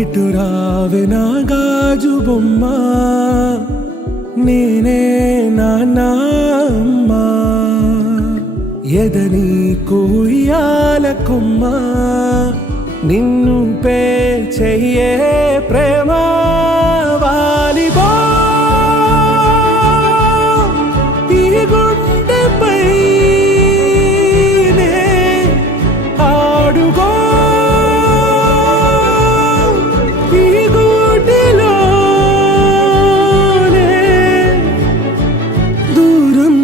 ఇటు రావే నా గాజు బొమ్మ, నేనే నాన్న అమ్మ, ఎదని కుయ్యాల కొమ్మ, నిన్ను పే చెయ్యే ప్రేమ వాలిబో ఈ గుండెపై ఆడుగో ఈ గుడిలోనే దూరం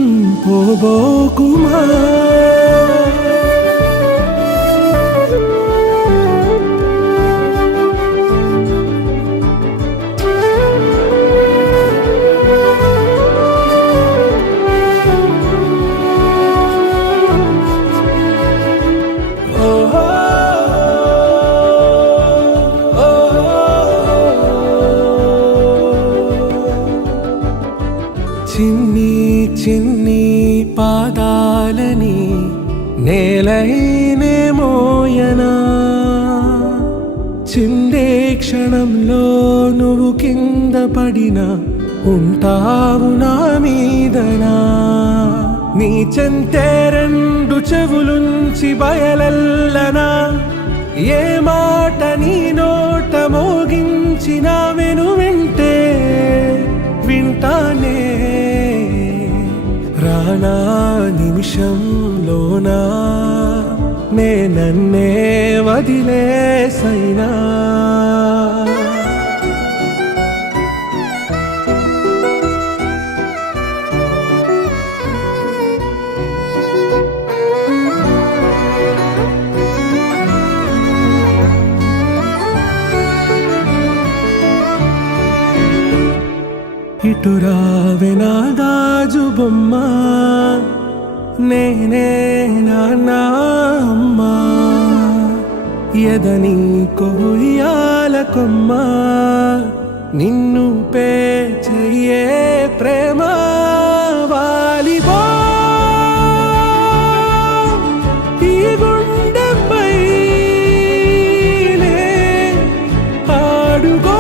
పోబోకుమా. చిన్ని చిన్ని పాదాలని నేలైనే మోయనా, చిందే క్షణంలో నువ్వు కింద పడినా ఉంటావు నా మీదనా. నీ చెంతే రెండు చెవులుంచి బయలెల్లనా, ఏ మాట నీ నోట మోగించిన వెను వింటే వింటానే. రానా నిమిషంలోనా నే నన్నే వదిలేసైనా, ఇటు రావే నా గాజు బొమ్మ, నేనే నాన్న అమ్మ, ఎదని కొయ్యాల కొమ్మ, నిన్ను పే చెయ్యే ప్రేమ వాలిబో ఈ గుండెపై ఆడుగో